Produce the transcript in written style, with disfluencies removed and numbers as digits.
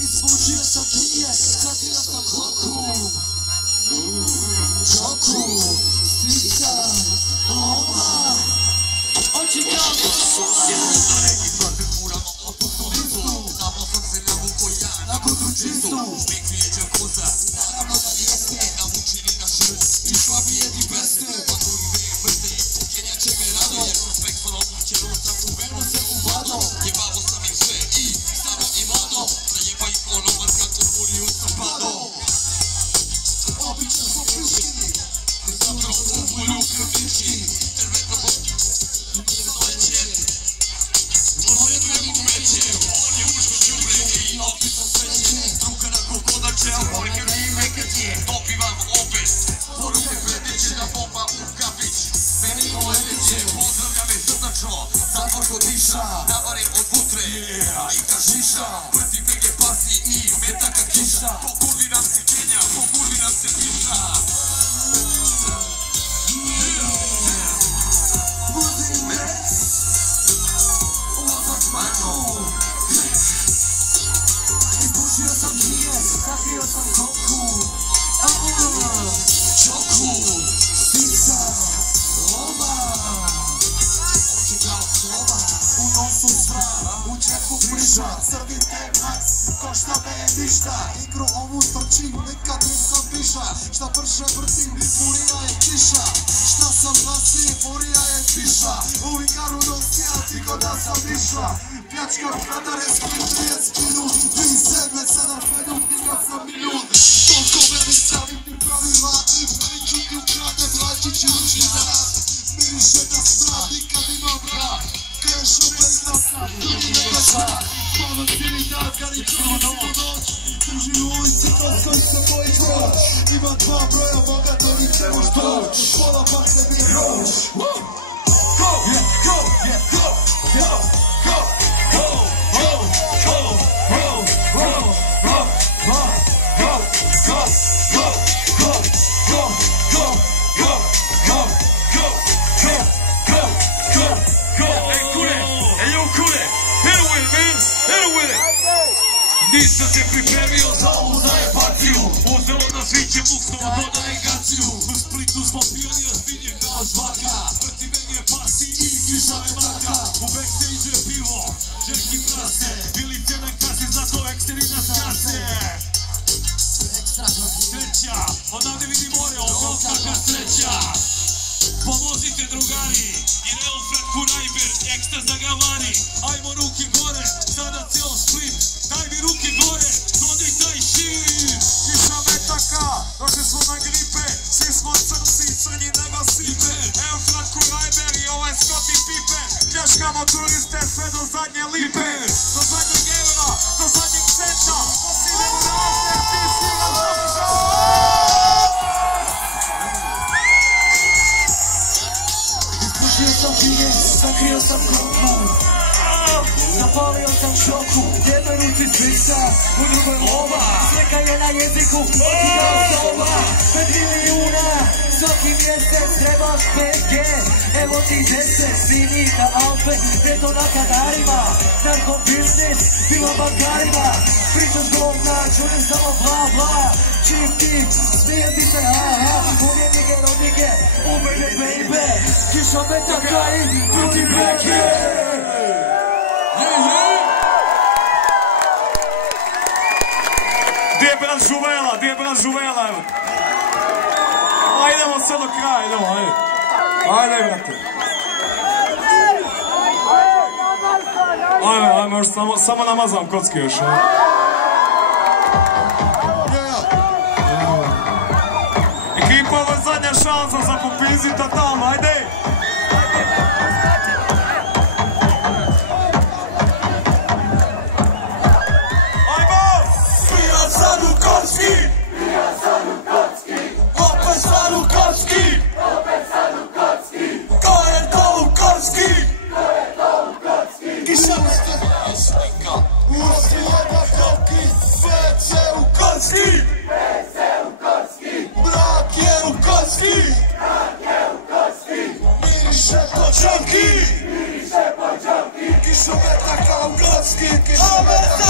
Izvučio sam knjige, skratio sam hoku. Čoku, stica, loma. Oči kao soma. Neki protiv muramo opustnu listu. Davno sam se navuko ja na kutru čistu. Uvijek rijeđa koza, naravno da jeste. Navučeni na širu i švabije ti beste. Paturi veje vrte, Kenja će me rado. Jer sam spektor odlučeno sam u venu se uvado. Jebavo sam im sve i staro i mlado. Zajeba ih ono vrkat od muriju sam pado. Obično smo piški, zato u mulju krvički. Tervetno bo... Dobivam opet, poruke preteće da bomba u kafić. Meni ovo leteće, pozdravlja me srdačno. Zatvor ko diša, navarim od vutre i kašiša. Prti bege pasi i metaka kiša. Pokurvi nam se Kenja, pokurvi nam se piša. Vozim me u apartmanu. Izbušio sam knjige, sakrio sam koku. Čoku, stica, loma. Oči kao slova, u nosu sva, u čepu pliša. Crvi te max, ko šta me je ništa. Igru ovu strčim, nikad nisam diša. Šta brže vrtim, furija je tiša. Šta sam nosi, furija je tiša. U Ikaru nosija, tiko da sam diša. Pljačka pradare, spim 30 minut. 3-7-7 minut, nikad sam minut. Toliko meni stavim ti pravila i priču ti ukrade vlačići ručni rad. Miriše da smrad, nikad imam rad. Kešo bez nasa, drugi neka šta. Malo cijeli dan, kad i čujem cijelu noć. Drži u ulici, kroz koji se boji proć. Ima dva broja, moga do njih ne moš doć. Pola pak ne mi je roć. Go, yeah, go, yeah, go, go, go, go, go, go, roll, roll, roll, roll, go, go, go, go, go, go, go, go, go, go, go, go, go. Hey, Kure, hey, yo, Kure, hit it with it, man, hit it with it. Nisam se pripremio za ovu zajebaciju. Uzelo nas viće buksnovo do delegaciju. U Splitu smo pijani ozbiljnje kao žvaka. Prti menge pasi i kišave maka. U backstage je pivo, žerki prase. Bili cena kase, zato eksterina skase. Sreća, odavde vidi more, ovo kakva sreća. Pomozite drugari, i Real Fred Kurajber, ekstra za gavani. Ajmo ruke gore, sada cijelo Split. Daj mi ruke gore, dodaj taj šir. Kiša metaka, došli smo na gripe. Svi smo crci, crnji nego sipe. Real Fred Kurajber i ovaj Scottie Pippen. Pljačkamo turiste sve do zadnje lipe. Do zadnjeg evra, do zadnjeg centa. Posidemo na after, ti stiga završa. Izbušio sam knjige, sakrio sam koku. Zapalio sam šoku, u jednoj ruci svica, u drugoj lova. Slika je na jeziku, oči kao soba. 5 milijuna, svaki mjesec trebaš 5G. Evo ti 10, zimi na Alpe, neto na Kanarima. Narko biznis, bila bankarima. Pričam govna, čujem samo bla bla. Čim ti, smijem ti se ha ha. Uvijek nige rodnike, ubejde baby. Kiša metaka i protiv beke. Gdje je Branžuvela? Gdje je Branžuvela? Idemo sve do kraja, idemo, ajde. Ajde, brate. Ajme, još samo namazam kocki još. Ekipa, ovo je zadnja šansa za popizita tamo, ajde. Mrak je u kocki, miriše to pađanki. Kišometa kao grodski kišometa.